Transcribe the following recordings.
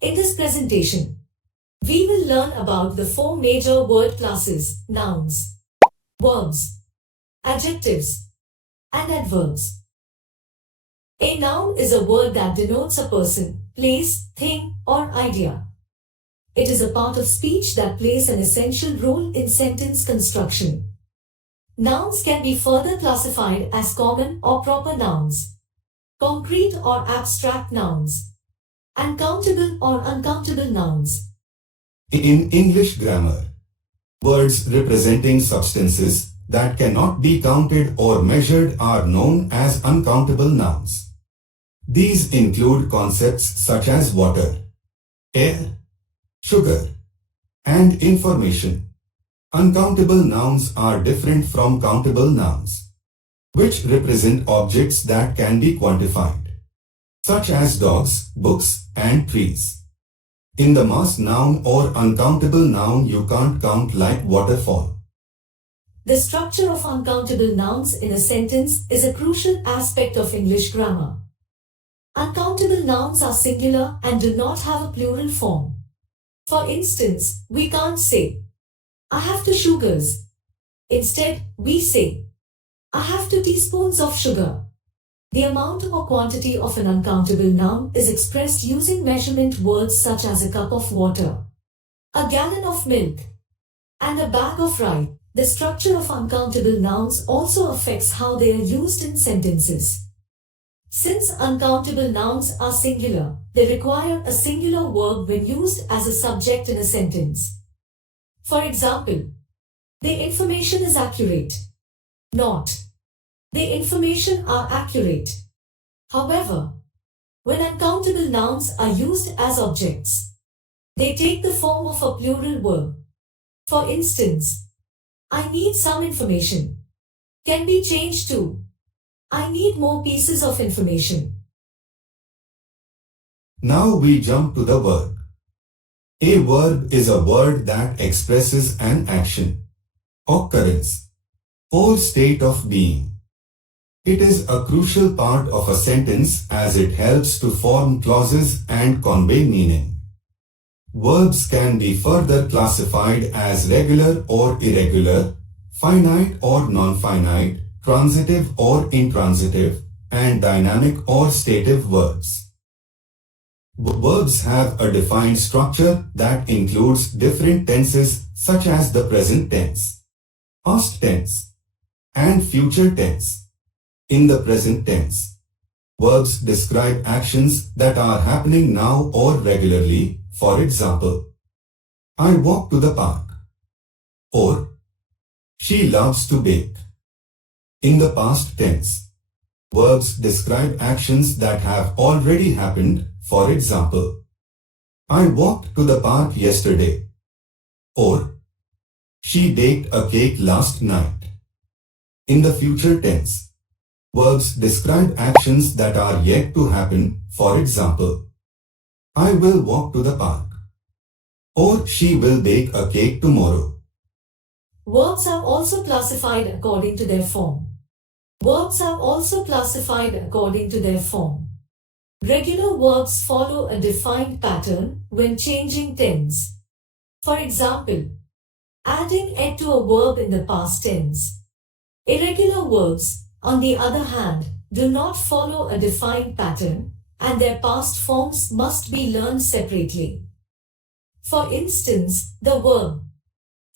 In this presentation, we will learn about the four major word classes: nouns, verbs, adjectives, and adverbs. A noun is a word that denotes a person, place, thing, or idea. It is a part of speech that plays an essential role in sentence construction. Nouns can be further classified as common or proper nouns, concrete or abstract nouns, and countable or uncountable nouns. In English grammar, words representing substances that cannot be counted or measured are known as uncountable nouns. These include concepts such as water, air, sugar, and information. Uncountable nouns are different from countable nouns, which represent objects that can be quantified, such as dogs, books, and trees. In the mass noun or uncountable noun, you can't count like waterfall. The structure of uncountable nouns in a sentence is a crucial aspect of English grammar. Uncountable nouns are singular and do not have a plural form. For instance, we can't say, "I have 2 sugars." Instead, we say, "I have 2 teaspoons of sugar." The amount or quantity of an uncountable noun is expressed using measurement words such as a cup of water, a gallon of milk, and a bag of rice. The structure of uncountable nouns also affects how they are used in sentences. Since uncountable nouns are singular, they require a singular verb when used as a subject in a sentence. For example, "The information is accurate," not "The information are accurate." However, when uncountable nouns are used as objects, they take the form of a plural verb. For instance, "I need some information" can be changed to "I need more pieces of information." Now we jump to the verb. A verb is a word that expresses an action, occurrence, or state of being. It is a crucial part of a sentence as it helps to form clauses and convey meaning. Verbs can be further classified as regular or irregular, finite or non-finite, transitive or intransitive, and dynamic or stative verbs. Verbs have a defined structure that includes different tenses such as the present tense, past tense, and future tense. In the present tense, verbs describe actions that are happening now or regularly. For example, "I walk to the park," or "She loves to bake." In the past tense, verbs describe actions that have already happened. For example, "I walked to the park yesterday," or "She baked a cake last night." In the future tense, verbs describe actions that are yet to happen. For example, "I will walk to the park," or "She will bake a cake tomorrow." Verbs are also classified according to their form. Regular verbs follow a defined pattern when changing tense. For example, adding "ed" to a verb in the past tense. Irregular verbs, on the other hand, do not follow a defined pattern, and their past forms must be learned separately. For instance, the verb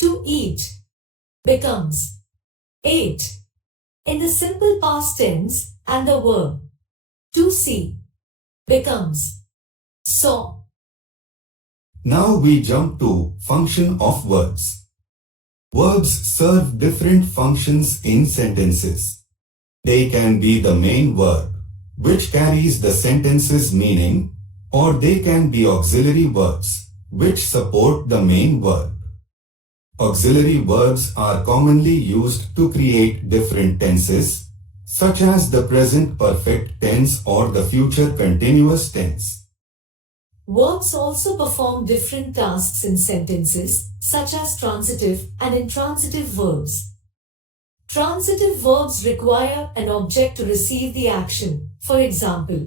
"to eat" becomes "ate" in the simple past tense, and the verb "to see" becomes "saw." Now we jump to function of verbs. Verbs serve different functions in sentences. They can be the main verb, which carries the sentence's meaning, or they can be auxiliary verbs, which support the main verb. Auxiliary verbs are commonly used to create different tenses, such as the present perfect tense or the future continuous tense. Verbs also perform different tasks in sentences, such as transitive and intransitive verbs. Transitive verbs require an object to receive the action. For example,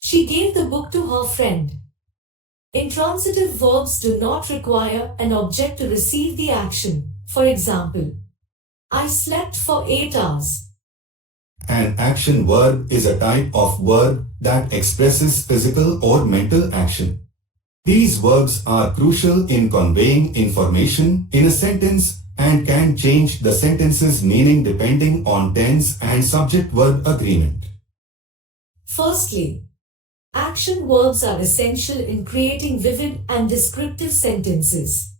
"She gave the book to her friend." Intransitive verbs do not require an object to receive the action. For example, I slept for 8 hours. An action verb is a type of verb that expresses physical or mental action. These verbs are crucial in conveying information in a sentence and can change the sentence's meaning depending on tense and subject-verb agreement. Firstly, action verbs are essential in creating vivid and descriptive sentences.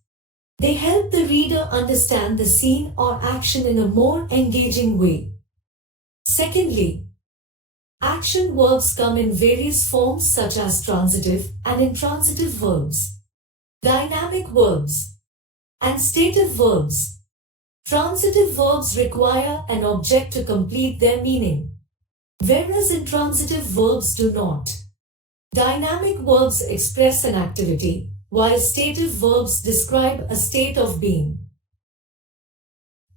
They help the reader understand the scene or action in a more engaging way. Secondly, action verbs come in various forms such as transitive and intransitive verbs, dynamic verbs, and stative verbs. Transitive verbs require an object to complete their meaning, whereas intransitive verbs do not. Dynamic verbs express an activity, while stative verbs describe a state of being.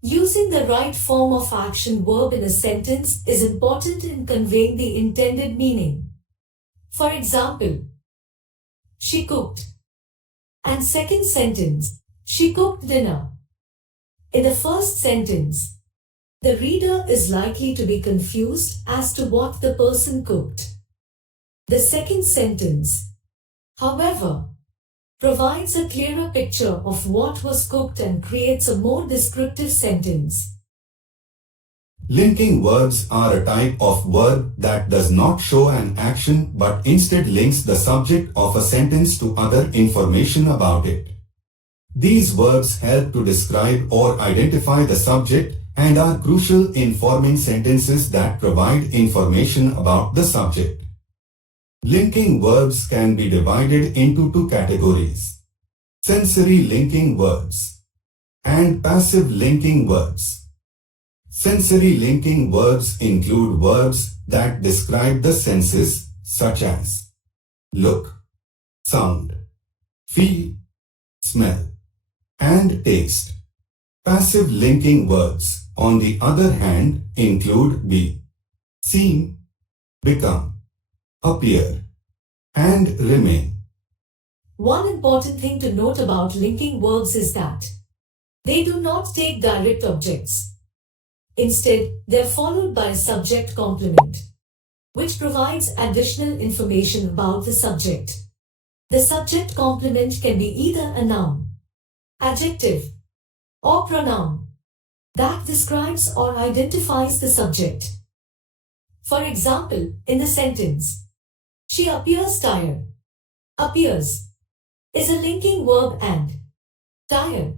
Using the right form of action verb in a sentence is important in conveying the intended meaning. For example, she cooked. And second sentence, she cooked dinner. In the first sentence, the reader is likely to be confused as to what the person cooked. The second sentence, however, provides a clearer picture of what was cooked and creates a more descriptive sentence. Linking verbs are a type of verb that does not show an action but instead links the subject of a sentence to other information about it. These verbs help to describe or identify the subject and are crucial in forming sentences that provide information about the subject. Linking verbs can be divided into two categories: sensory linking verbs and passive linking verbs. Sensory linking verbs include verbs that describe the senses such as look, sound, feel, smell, and taste. Passive linking verbs, on the other hand, include be, seem, become, appear, and remain. One important thing to note about linking verbs is that they do not take direct objects. Instead, they are followed by a subject complement, which provides additional information about the subject. The subject complement can be either a noun, adjective, or pronoun that describes or identifies the subject. For example, in the sentence, she appears tired. Appears is a linking verb and tired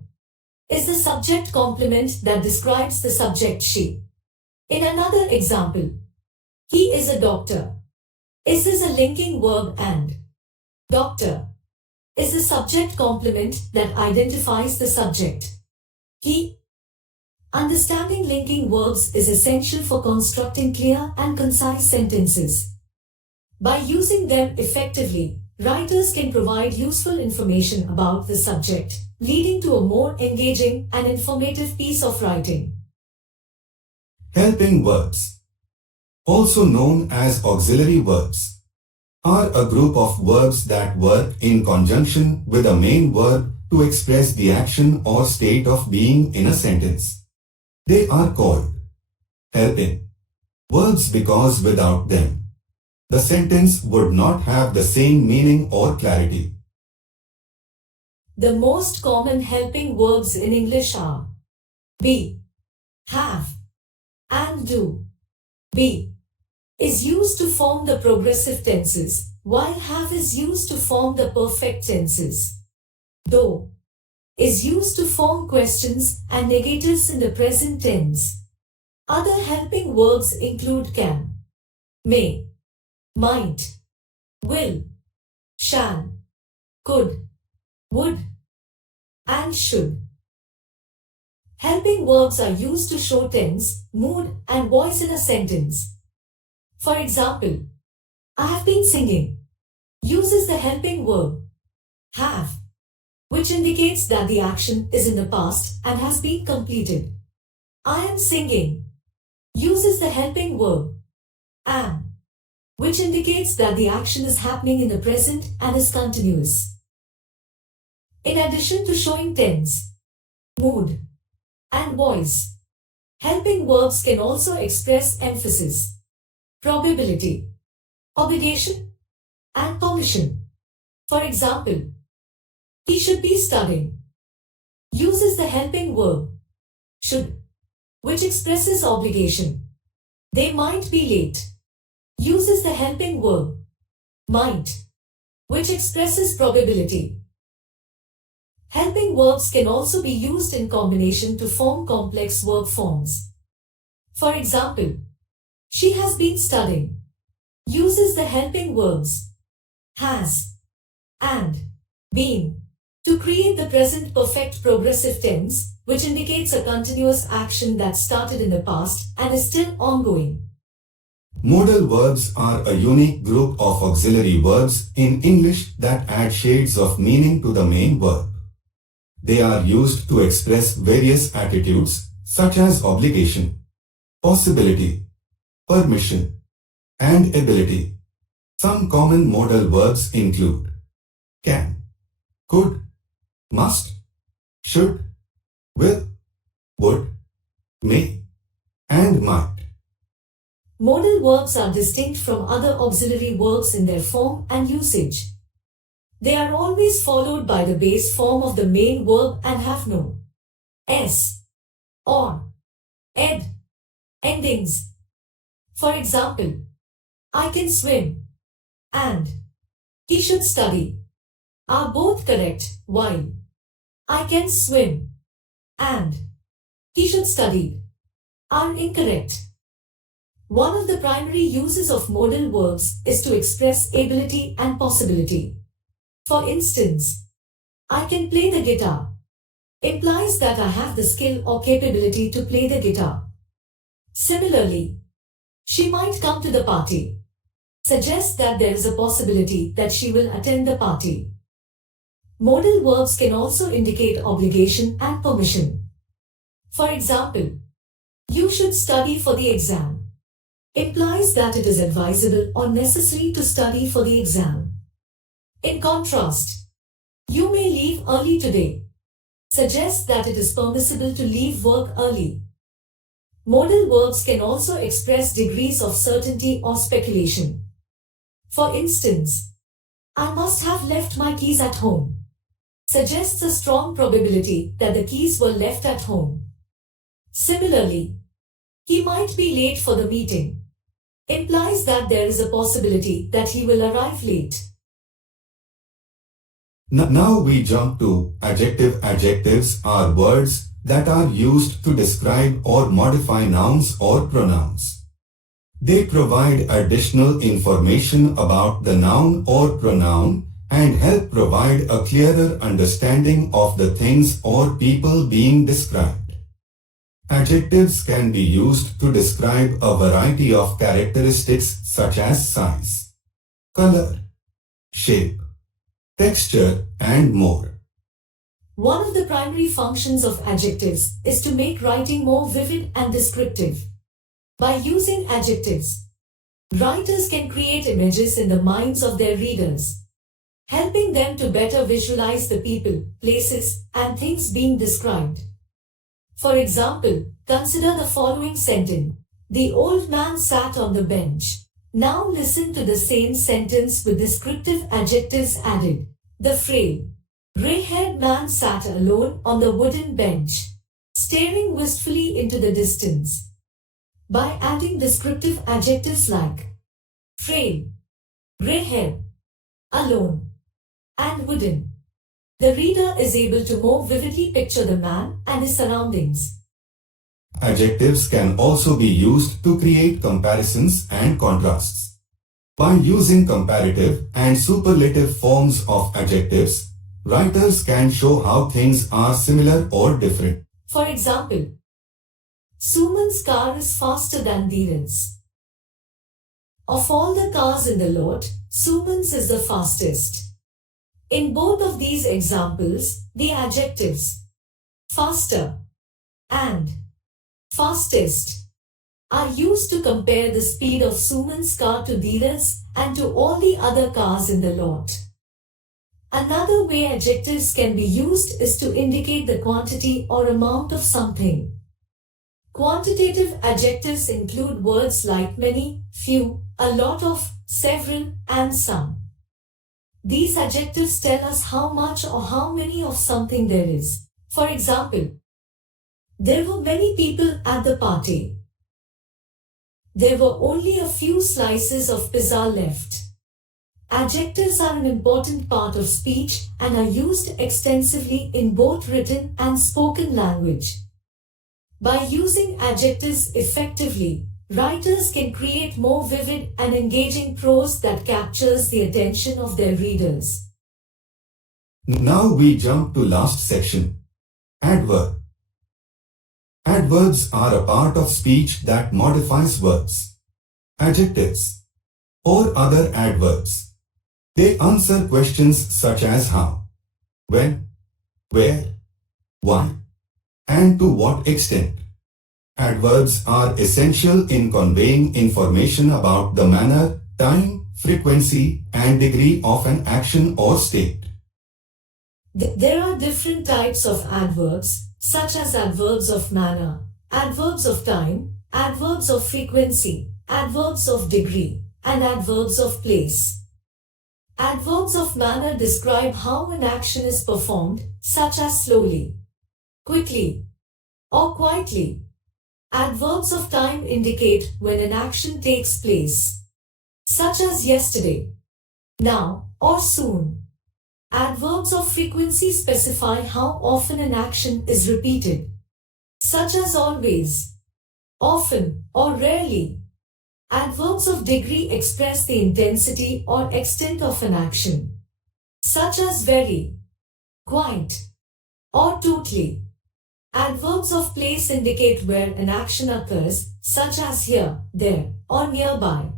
is the subject complement that describes the subject she. In another example, he is a doctor. Is this a linking verb and doctor is the subject complement that identifies the subject. He. Understanding linking verbs is essential for constructing clear and concise sentences. By using them effectively, writers can provide useful information about the subject, leading to a more engaging and informative piece of writing. Helping verbs, also known as auxiliary verbs, are a group of verbs that work in conjunction with a main verb to express the action or state of being in a sentence. They are called helping verbs because without them, the sentence would not have the same meaning or clarity. The most common helping verbs in English are be, have, and do. Be is used to form the progressive tenses, while have is used to form the perfect tenses. Do is used to form questions and negatives in the present tense. Other helping verbs include can, may, might, will, shall, could, would, and should. Helping verbs are used to show tense, mood, and voice in a sentence. For example, I have been singing uses the helping verb have, which indicates that the action is in the past and has been completed. I am singing uses the helping verb am, which indicates that the action is happening in the present and is continuous. In addition to showing tense, mood, and voice, helping verbs can also express emphasis, probability, obligation, and permission. For example, he should be studying uses the helping verb should, which expresses obligation. They might be late uses the helping verb might, which expresses probability. Helping verbs can also be used in combination to form complex verb forms. For example, she has been studying uses the helping verbs has and been to create the present perfect progressive tense, which indicates a continuous action that started in the past and is still ongoing. Modal verbs are a unique group of auxiliary verbs in English that add shades of meaning to the main verb. They are used to express various attitudes such as obligation, possibility, permission, and ability. Some common modal verbs include can, could, must, should, will, would, may, and might. Modal verbs are distinct from other auxiliary verbs in their form and usage. They are always followed by the base form of the main verb and have no s or ed endings. For example, I can swim and he should study are both correct, while I can swim and he should study are incorrect. One of the primary uses of modal verbs is to express ability and possibility. For instance, I can play the guitar implies that I have the skill or capability to play the guitar. Similarly, she might come to the party suggests that there is a possibility that she will attend the party. Modal verbs can also indicate obligation and permission. For example, you should study for the exam implies that it is advisable or necessary to study for the exam. In contrast, you may leave early today suggests that it is permissible to leave work early. Modal verbs can also express degrees of certainty or speculation. For instance, I must have left my keys at home suggests a strong probability that the keys were left at home. Similarly, he might be late for the meeting implies that there is a possibility that he will arrive late. Now we jump to adjective. Adjectives are words that are used to describe or modify nouns or pronouns. They provide additional information about the noun or pronoun and help provide a clearer understanding of the things or people being described. Adjectives can be used to describe a variety of characteristics such as size, color, shape, texture, and more. One of the primary functions of adjectives is to make writing more vivid and descriptive. By using adjectives, writers can create images in the minds of their readers, helping them to better visualize the people, places, and things being described. For example, consider the following sentence. The old man sat on the bench. Now listen to the same sentence with descriptive adjectives added. The frail, gray-haired man sat alone on the wooden bench, staring wistfully into the distance. By adding descriptive adjectives like frail, gray-haired, alone, and wooden, the reader is able to more vividly picture the man and his surroundings. Adjectives can also be used to create comparisons and contrasts. By using comparative and superlative forms of adjectives, writers can show how things are similar or different. For example, Suman's car is faster than Dheeran's. Of all the cars in the lot, Suman's is the fastest. In both of these examples, the adjectives faster and fastest are used to compare the speed of Suman's car to Dheeran's and to all the other cars in the lot. Another way adjectives can be used is to indicate the quantity or amount of something. Quantitative adjectives include words like many, few, a lot of, several, and some. These adjectives tell us how much or how many of something there is. For example, there were many people at the party. There were only a few slices of pizza left. Adjectives are an important part of speech and are used extensively in both written and spoken language. By using adjectives effectively, writers can create more vivid and engaging prose that captures the attention of their readers. Now we jump to last section. Adverb. Adverbs are a part of speech that modifies verbs, adjectives, or other adverbs. They answer questions such as how, when, where, why, and to what extent. Adverbs are essential in conveying information about the manner, time, frequency, and degree of an action or state. There are different types of adverbs, such as adverbs of manner, adverbs of time, adverbs of frequency, adverbs of degree, and adverbs of place. Adverbs of manner describe how an action is performed, such as slowly, quickly, or quietly. Adverbs of time indicate when an action takes place, such as yesterday, now, or soon. Adverbs of frequency specify how often an action is repeated, such as always, often, or rarely. Adverbs of degree express the intensity or extent of an action, such as very, quite, or totally. Adverbs of place indicate where an action occurs, such as here, there, or nearby.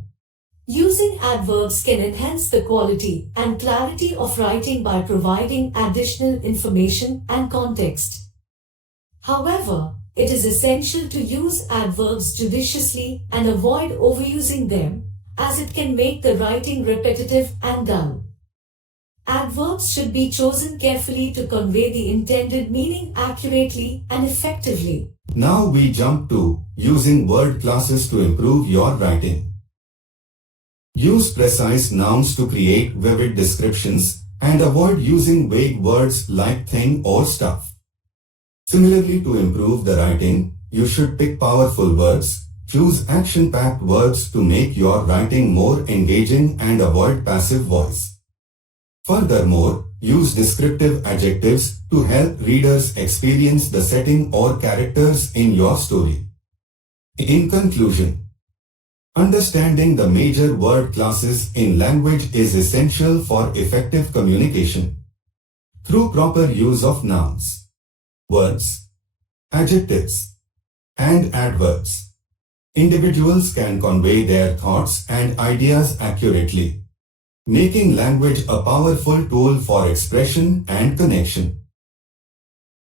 Using adverbs can enhance the quality and clarity of writing by providing additional information and context. However, it is essential to use adverbs judiciously and avoid overusing them, as it can make the writing repetitive and dull. Adverbs should be chosen carefully to convey the intended meaning accurately and effectively. Now we jump to using word classes to improve your writing. Use precise nouns to create vivid descriptions and avoid using vague words like thing or stuff. Similarly, to improve the writing, you should pick powerful words, choose action-packed words to make your writing more engaging and avoid passive voice. Furthermore, use descriptive adjectives to help readers experience the setting or characters in your story. In conclusion, understanding the major word classes in language is essential for effective communication. Through proper use of nouns, words, adjectives, and adverbs, individuals can convey their thoughts and ideas accurately, making language a powerful tool for expression and connection.